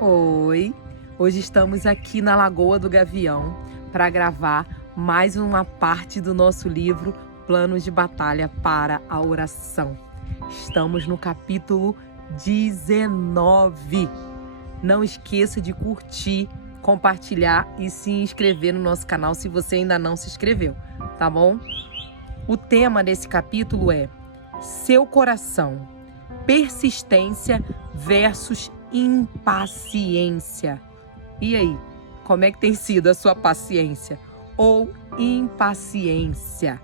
Oi, hoje estamos aqui na Lagoa do Gavião para gravar mais uma parte do nosso livro Planos de Batalha para a Oração. Estamos no capítulo 19. Não esqueça de curtir, compartilhar e se inscrever no nosso canal se você ainda não se inscreveu, tá bom? O tema desse capítulo é Seu Coração, persistência versus impaciência. E aí, como é que tem sido a sua paciência ou impaciência?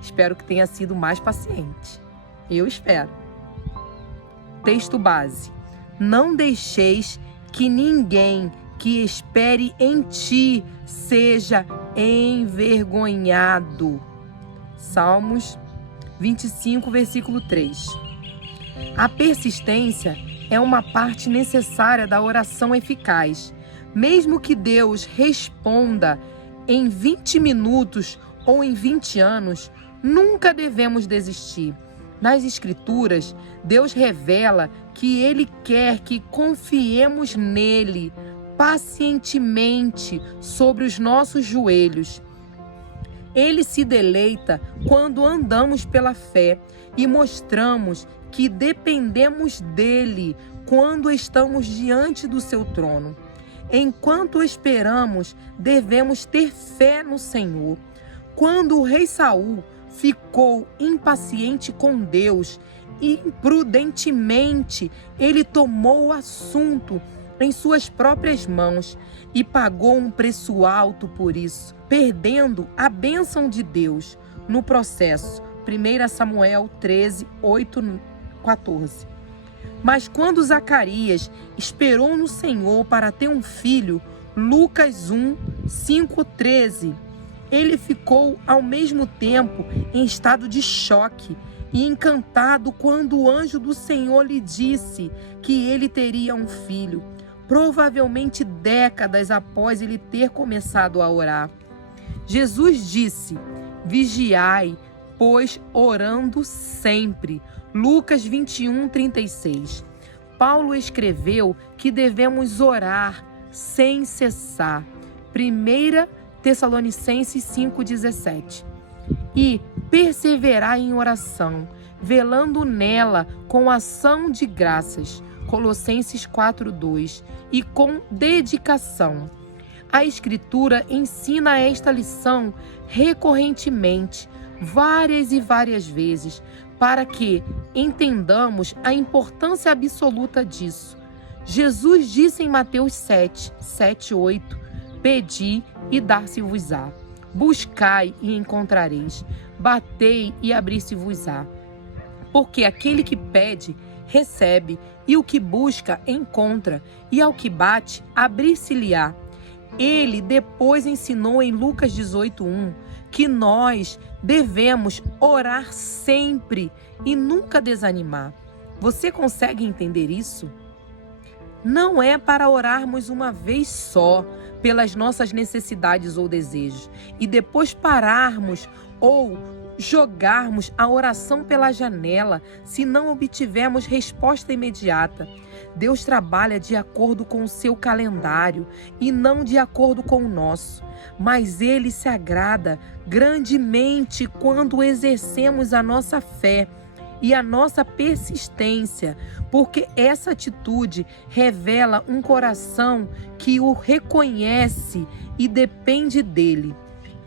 Espero que tenha sido mais paciente. Eu espero. Texto base. Não deixeis que ninguém que espere em ti seja envergonhado. Salmos 25, versículo 3. A persistência é uma parte necessária da oração eficaz. Mesmo que Deus responda em 20 minutos ou em 20 anos, nunca devemos desistir. Nas Escrituras, Deus revela que Ele quer que confiemos nele pacientemente sobre os nossos joelhos. Ele se deleita quando andamos pela fé e mostramos que dependemos dele quando estamos diante do seu trono. Enquanto esperamos, devemos ter fé no Senhor. Quando o rei Saul ficou impaciente com Deus, imprudentemente, ele tomou o assunto em suas próprias mãos e pagou um preço alto por isso, perdendo a bênção de Deus no processo. 1 Samuel 13, 8, 14. Mas quando Zacarias esperou no Senhor para ter um filho, Lucas 1, 5, 13, ele ficou ao mesmo tempo em estado de choque e encantado quando o anjo do Senhor lhe disse que ele teria um filho, provavelmente décadas após ele ter começado a orar. Jesus disse: vigiai, pois orando sempre. Lucas 21, 36. Paulo escreveu que devemos orar sem cessar. 1 Tessalonicenses 5, 17. E perseverar em oração, velando nela com ação de graças. Colossenses 4, 2. E com dedicação. A Escritura ensina esta lição recorrentemente, várias e várias vezes, para que entendamos a importância absoluta disso. Jesus disse em Mateus 7, 8, pedi e dar-se-vos-á, buscai e encontrareis, batei e abrir-se-vos-á. Porque aquele que pede, recebe, e o que busca, encontra, e ao que bate, abrir-se-lhe-á. Ele depois ensinou em Lucas 18:1 que nós devemos orar sempre e nunca desanimar. Você consegue entender isso? Não é para orarmos uma vez só pelas nossas necessidades ou desejos e depois pararmos ou jogarmos a oração pela janela se não obtivermos resposta imediata. Deus trabalha de acordo com o seu calendário e não de acordo com o nosso. Mas Ele se agrada grandemente quando exercemos a nossa fé e a nossa persistência, porque essa atitude revela um coração que o reconhece e depende dele.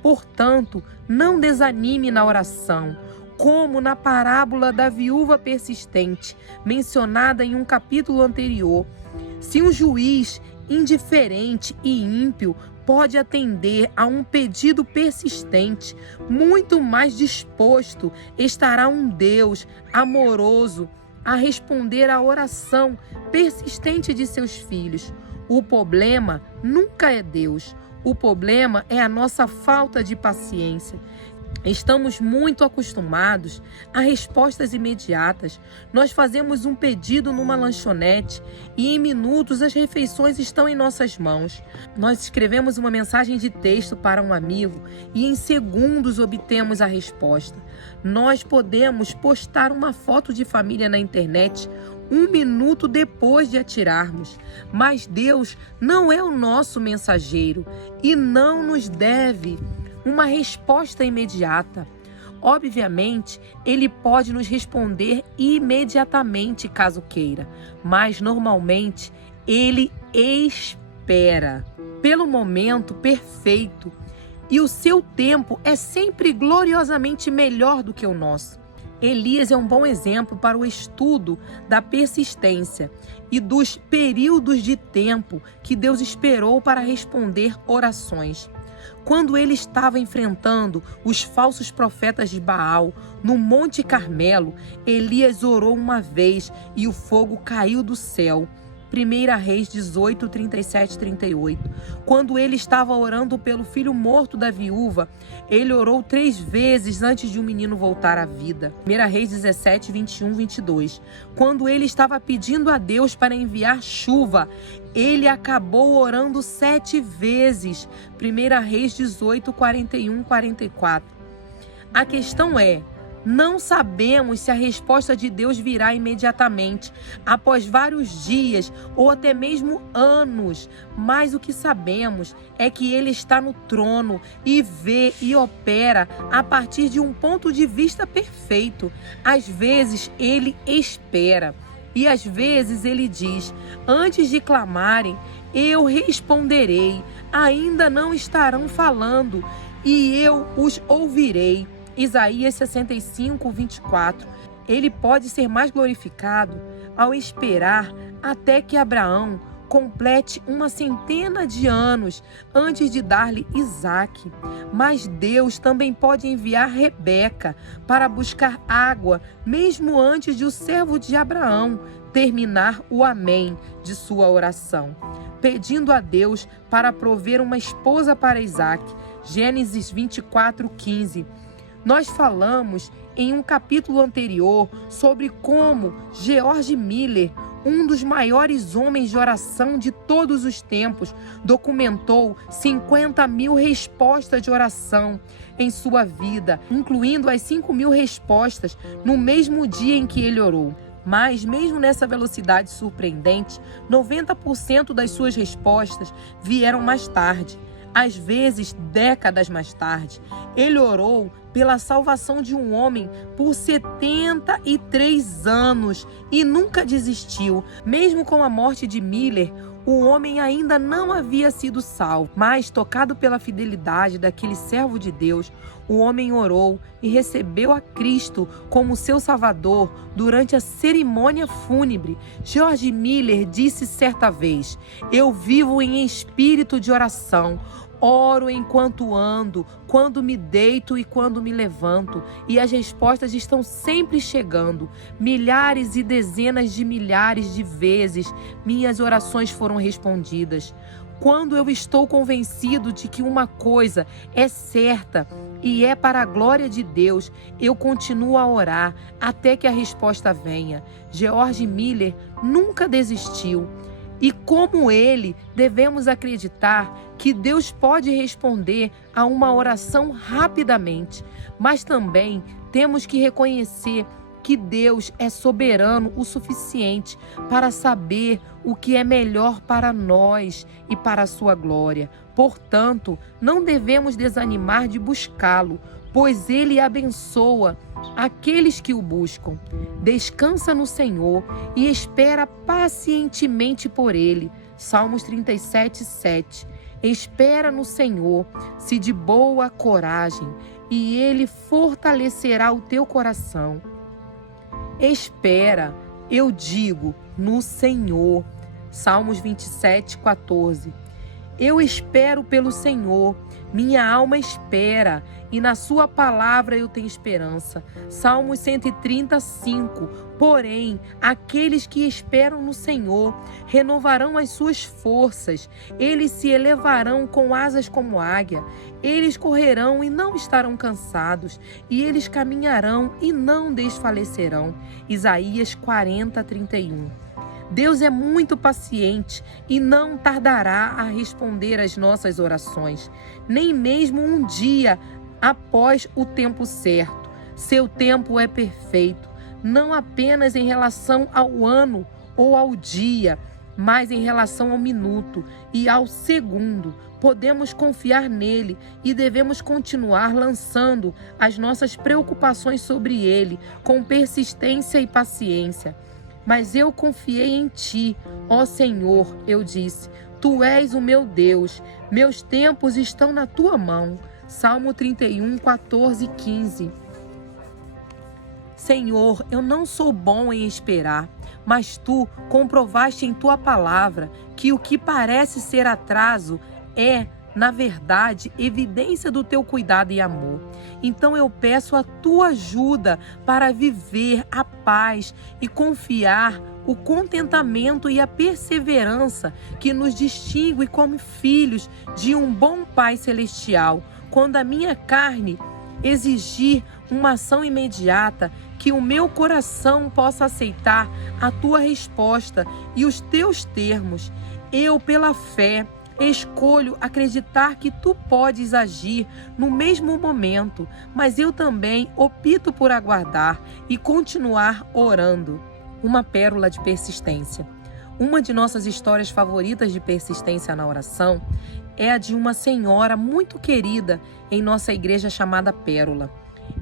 Portanto, não desanime na oração, como na parábola da viúva persistente, mencionada em um capítulo anterior. Se um juiz indiferente e ímpio pode atender a um pedido persistente, muito mais disposto estará um Deus amoroso a responder à oração persistente de seus filhos. O problema nunca é Deus. O problema é a nossa falta de paciência. Estamos muito acostumados a respostas imediatas. Nós fazemos um pedido numa lanchonete e em minutos as refeições estão em nossas mãos. Nós escrevemos uma mensagem de texto para um amigo e em segundos obtemos a resposta. Nós podemos postar uma foto de família na internet um minuto depois de atirarmos. Mas Deus não é o nosso mensageiro e não nos deve uma resposta imediata. Obviamente, Ele pode nos responder imediatamente caso queira, mas normalmente Ele espera pelo momento perfeito e o seu tempo é sempre gloriosamente melhor do que o nosso. Elias é um bom exemplo para o estudo da persistência e dos períodos de tempo que Deus esperou para responder orações. Quando ele estava enfrentando os falsos profetas de Baal no Monte Carmelo, Elias orou uma vez e o fogo caiu do céu. 1 Reis 18, 37 38. Quando ele estava orando pelo filho morto da viúva, ele orou 3 vezes antes de um menino voltar à vida. 1 Reis 17, 21, 22. Quando ele estava pedindo a Deus para enviar chuva, ele acabou orando 7 vezes. 1 Reis 18, 41, 44. A questão é: não sabemos se a resposta de Deus virá imediatamente, após vários dias ou até mesmo anos, mas o que sabemos é que Ele está no trono e vê e opera a partir de um ponto de vista perfeito. Às vezes Ele espera e às vezes Ele diz: antes de clamarem, eu responderei, ainda não estarão falando e eu os ouvirei. Isaías 65, 24. Ele pode ser mais glorificado ao esperar até que Abraão complete 100 de anos antes de dar-lhe Isaque. Mas Deus também pode enviar Rebeca para buscar água, mesmo antes de o servo de Abraão terminar o amém de sua oração, pedindo a Deus para prover uma esposa para Isaque. Gênesis 24, 15. Nós falamos em um capítulo anterior sobre como George Miller, um dos maiores homens de oração de todos os tempos, documentou 50.000 respostas de oração em sua vida, incluindo as 5.000 respostas no mesmo dia em que ele orou. Mas, mesmo nessa velocidade surpreendente, 90% das suas respostas vieram mais tarde, às vezes décadas mais tarde. Ele orou pela salvação de um homem por 73 anos e nunca desistiu. Mesmo com a morte de Miller, o homem ainda não havia sido salvo. Mas, tocado pela fidelidade daquele servo de Deus, o homem orou e recebeu a Cristo como seu Salvador durante a cerimônia fúnebre. George Miller disse certa vez: eu vivo em espírito de oração. Oro enquanto ando, quando me deito e quando me levanto, e as respostas estão sempre chegando. Milhares e dezenas de milhares de vezes minhas orações foram respondidas. Quando eu estou convencido de que uma coisa é certa e é para a glória de Deus, eu continuo a orar até que a resposta venha. George Miller nunca desistiu. E como ele, devemos acreditar que Deus pode responder a uma oração rapidamente, mas também temos que reconhecer que Deus é soberano o suficiente para saber o que é melhor para nós e para a sua glória. Portanto, não devemos desanimar de buscá-lo, pois ele abençoa aqueles que o buscam. Descansa no Senhor e espera pacientemente por ele. Salmos 37, 7. Espera no Senhor, se de boa coragem, e ele fortalecerá o teu coração. Espera, eu digo, no Senhor. Salmos 27, 14. Eu espero pelo Senhor, minha alma espera, e na sua palavra eu tenho esperança. Salmos 135. Porém, aqueles que esperam no Senhor renovarão as suas forças. Eles se elevarão com asas como águia. Eles correrão e não estarão cansados, e eles caminharão e não desfalecerão. Isaías 40, 31. Deus é muito paciente e não tardará a responder às nossas orações, nem mesmo um dia após o tempo certo. Seu tempo é perfeito. não apenas em relação ao ano ou ao dia, mas em relação ao minuto e ao segundo. Podemos confiar nele e devemos continuar lançando as nossas preocupações sobre ele com persistência e paciência. Mas eu confiei em ti, ó Senhor, eu disse. Tu és o meu Deus, meus tempos estão na tua mão. Salmo 31, 14 e 15. Senhor, eu não sou bom em esperar, mas tu comprovaste em tua palavra que o que parece ser atraso é, na verdade, evidência do teu cuidado e amor. Então eu peço a tua ajuda para viver a paz e confiar o contentamento e a perseverança que nos distingue como filhos de um bom Pai Celestial. Quando a minha carne exigir uma ação imediata, que o meu coração possa aceitar a tua resposta e os teus termos. Eu, pela fé, escolho acreditar que tu podes agir no mesmo momento, mas eu também opto por aguardar e continuar orando. Uma pérola de persistência. Uma de nossas histórias favoritas de persistência na oração é a de uma senhora muito querida em nossa igreja chamada Pérola.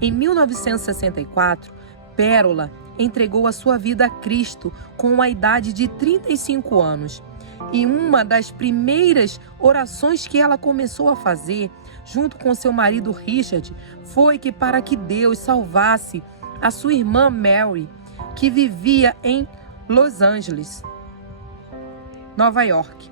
Em 1964, Pérola entregou a sua vida a Cristo com a idade de 35 anos. E uma das primeiras orações que ela começou a fazer, junto com seu marido Richard, foi que para que Deus salvasse a sua irmã Mary, que vivia em Los Angeles, Nova York.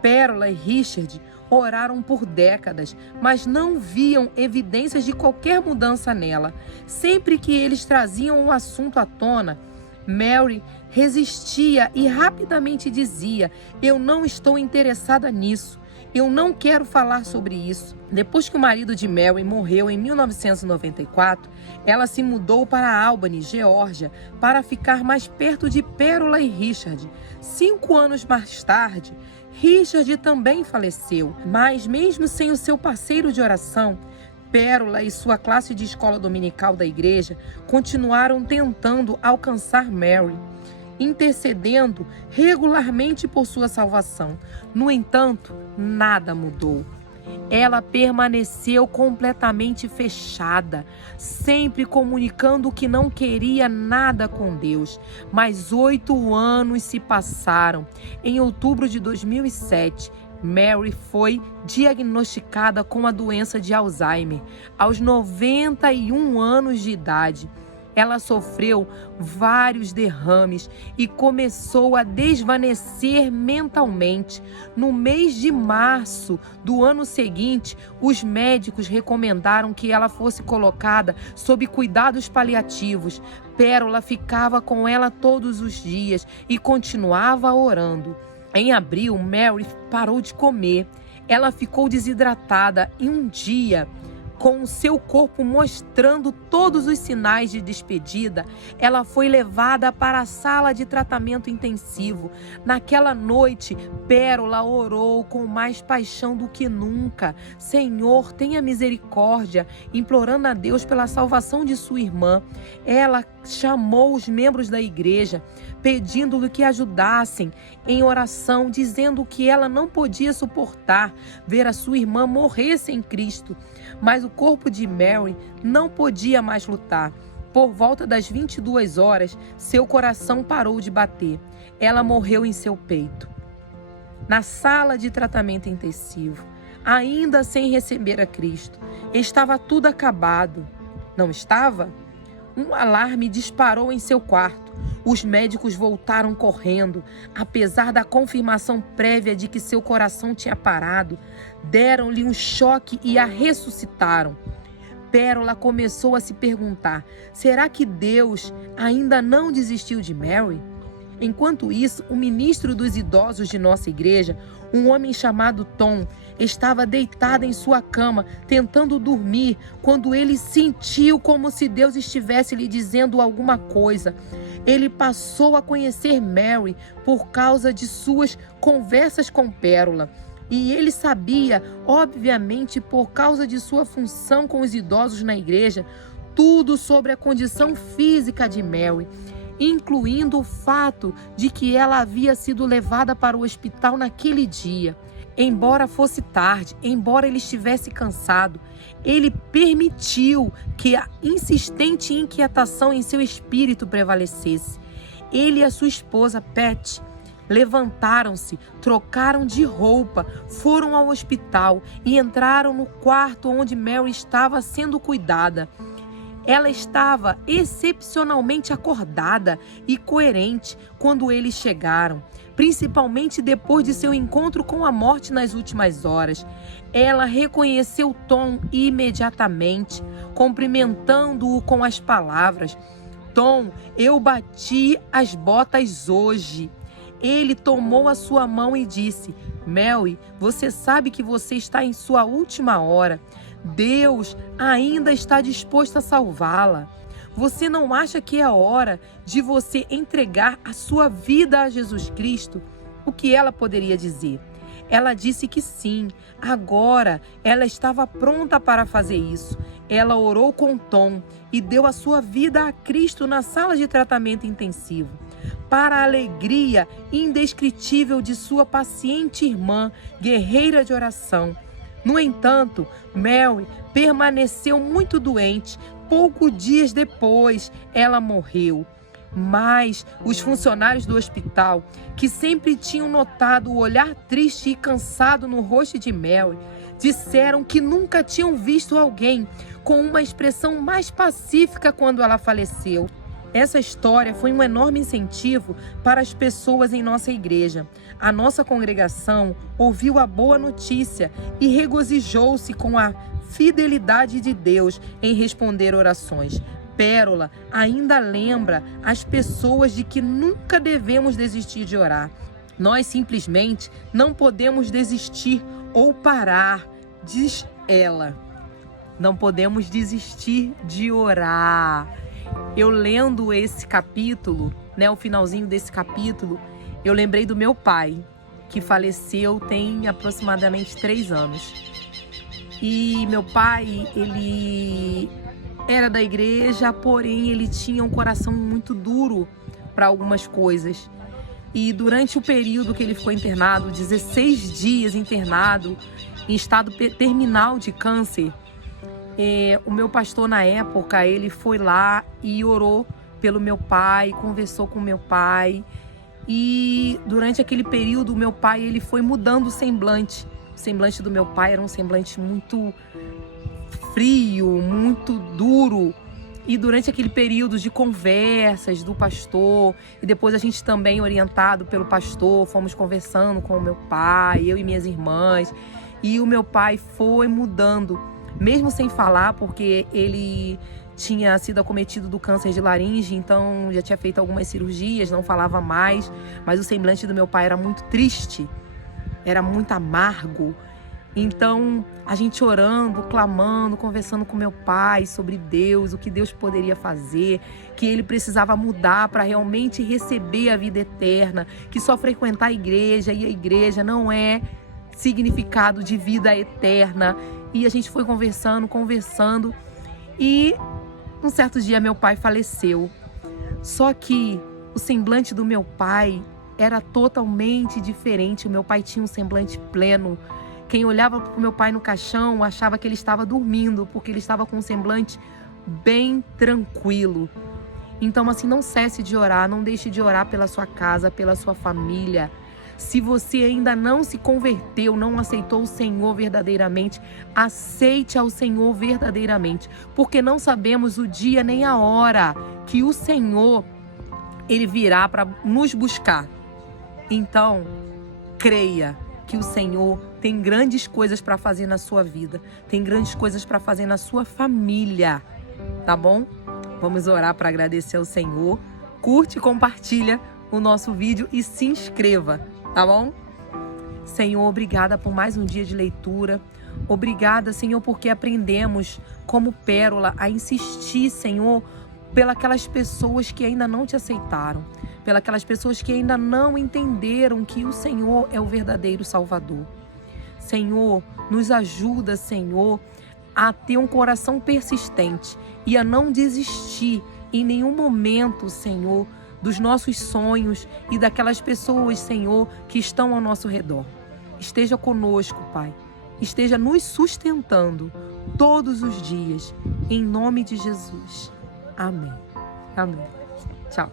Pérola e Richard oraram por décadas, mas não viam evidências de qualquer mudança nela. Sempre que eles traziam o assunto à tona, Mary resistia e rapidamente dizia: eu não estou interessada nisso. Eu não quero falar sobre isso. Depois que o marido de Mary morreu em 1994, ela se mudou para Albany, Geórgia, para ficar mais perto de Pérola e Richard. 5 anos mais tarde, Richard também faleceu, mas mesmo sem o seu parceiro de oração, Pérola e sua classe de escola dominical da igreja continuaram tentando alcançar Mary, intercedendo regularmente por sua salvação. No entanto, nada mudou. Ela permaneceu completamente fechada, sempre comunicando que não queria nada com Deus. Mas 8 anos se passaram. Em outubro de 2007, Mary foi diagnosticada com a doença de Alzheimer aos 91 anos de idade. Ela sofreu vários derrames e começou a desvanecer mentalmente. No mês de março do ano seguinte, os médicos recomendaram que ela fosse colocada sob cuidados paliativos. Pérola ficava com ela todos os dias e continuava orando. Em abril, Mary parou de comer. Ela ficou desidratada e um dia, com o seu corpo mostrando todos os sinais de despedida, ela foi levada para a sala de tratamento intensivo. Naquela noite, Pérola orou com mais paixão do que nunca. Senhor, tenha misericórdia, implorando a Deus pela salvação de sua irmã. Ela chamou os membros da igreja, pedindo-lhe que ajudassem em oração, dizendo que ela não podia suportar ver a sua irmã morrer sem Cristo. Mas o corpo de Mary não podia mais lutar. Por volta das 22 horas, seu coração parou de bater. Ela morreu em seu peito, na sala de tratamento intensivo, ainda sem receber a Cristo. Estava tudo acabado. Não estava? Um alarme disparou em seu quarto. Os médicos voltaram correndo. Apesar da confirmação prévia de que seu coração tinha parado, deram-lhe um choque e a ressuscitaram. Pérola começou a se perguntar: será que Deus ainda não desistiu de Mary? Enquanto isso, o ministro dos idosos de nossa igreja, um homem chamado Tom, estava deitado em sua cama, tentando dormir, quando ele sentiu como se Deus estivesse lhe dizendo alguma coisa. Ele passou a conhecer Mary por causa de suas conversas com Pérola. E ele sabia, obviamente, por causa de sua função com os idosos na igreja, tudo sobre a condição física de Mary, incluindo o fato de que ela havia sido levada para o hospital naquele dia. Embora fosse tarde, embora ele estivesse cansado, ele permitiu que a insistente inquietação em seu espírito prevalecesse. Ele e a sua esposa, Pat, levantaram-se, trocaram de roupa, foram ao hospital e entraram no quarto onde Mary estava sendo cuidada. Ela estava excepcionalmente acordada e coerente quando eles chegaram, principalmente depois de seu encontro com a morte nas últimas horas. Ela reconheceu Tom imediatamente, cumprimentando-o com as palavras: Tom, eu bati as botas hoje. Ele tomou a sua mão e disse: Mary, você sabe que você está em sua última hora. Deus ainda está disposto a salvá-la. Você não acha que é hora de você entregar a sua vida a Jesus Cristo? O que ela poderia dizer? Ela disse que sim. Agora ela estava pronta para fazer isso. Ela orou com Tom e deu a sua vida a Cristo na sala de tratamento intensivo. Para a alegria indescritível de sua paciente irmã, guerreira de oração. No entanto, Mary permaneceu muito doente. Poucos dias depois, ela morreu. Mas os funcionários do hospital, que sempre tinham notado o olhar triste e cansado no rosto de Mary, disseram que nunca tinham visto alguém com uma expressão mais pacífica quando ela faleceu. Essa história foi um enorme incentivo para as pessoas em nossa igreja. A nossa congregação ouviu a boa notícia e regozijou-se com a fidelidade de Deus em responder orações. Pérola ainda lembra as pessoas de que nunca devemos desistir de orar. Nós simplesmente não podemos desistir ou parar, diz ela. Não podemos desistir de orar. Eu lendo esse capítulo, o finalzinho desse capítulo, eu lembrei do meu pai, que faleceu tem aproximadamente 3 anos. E meu pai, ele era da igreja, porém ele tinha um coração muito duro para algumas coisas. E durante o período que ele ficou internado, 16 dias internado, em estado terminal de câncer, o meu pastor na época, ele foi lá e orou pelo meu pai, conversou com meu pai. E durante aquele período, o meu pai, ele foi mudando o semblante. O semblante do meu pai era um semblante muito frio, muito duro. E durante aquele período de conversas do pastor, e depois a gente também orientado pelo pastor, fomos conversando com o meu pai, eu e minhas irmãs. E o meu pai foi mudando, mesmo sem falar, porque ele tinha sido acometido do câncer de laringe, então já tinha feito algumas cirurgias, não falava mais, mas o semblante do meu pai era muito triste, era muito amargo. Então, a gente orando, clamando, conversando com meu pai sobre Deus, o que Deus poderia fazer, que ele precisava mudar para realmente receber a vida eterna, que só frequentar a igreja, e a igreja não é significado de vida eterna. E a gente foi conversando, e um certo dia meu pai faleceu. Só que o semblante do meu pai era totalmente diferente. O meu pai tinha um semblante pleno. Quem olhava para o meu pai no caixão achava que ele estava dormindo, porque ele estava com um semblante bem tranquilo. Então, assim, não cesse de orar, não deixe de orar pela sua casa, pela sua família. Se você ainda não se converteu, não aceitou o Senhor verdadeiramente, aceite ao Senhor verdadeiramente, porque não sabemos o dia nem a hora que o Senhor, ele virá para nos buscar. Então, creia que o Senhor tem grandes coisas para fazer na sua vida, tem grandes coisas para fazer na sua família, tá bom? Vamos orar para agradecer ao Senhor. Curte, compartilha o nosso vídeo e se inscreva, tá bom? Senhor, obrigada por mais um dia de leitura. Obrigada, Senhor, porque aprendemos como Pérola a insistir, Senhor, pelas pessoas que ainda não te aceitaram, pelas pessoas que ainda não entenderam que o Senhor é o verdadeiro Salvador. Senhor, nos ajuda, Senhor, a ter um coração persistente e a não desistir em nenhum momento, Senhor, dos nossos sonhos e daquelas pessoas, Senhor, que estão ao nosso redor. Esteja conosco, Pai. Esteja nos sustentando todos os dias, em nome de Jesus. Amém. Amém. Tchau.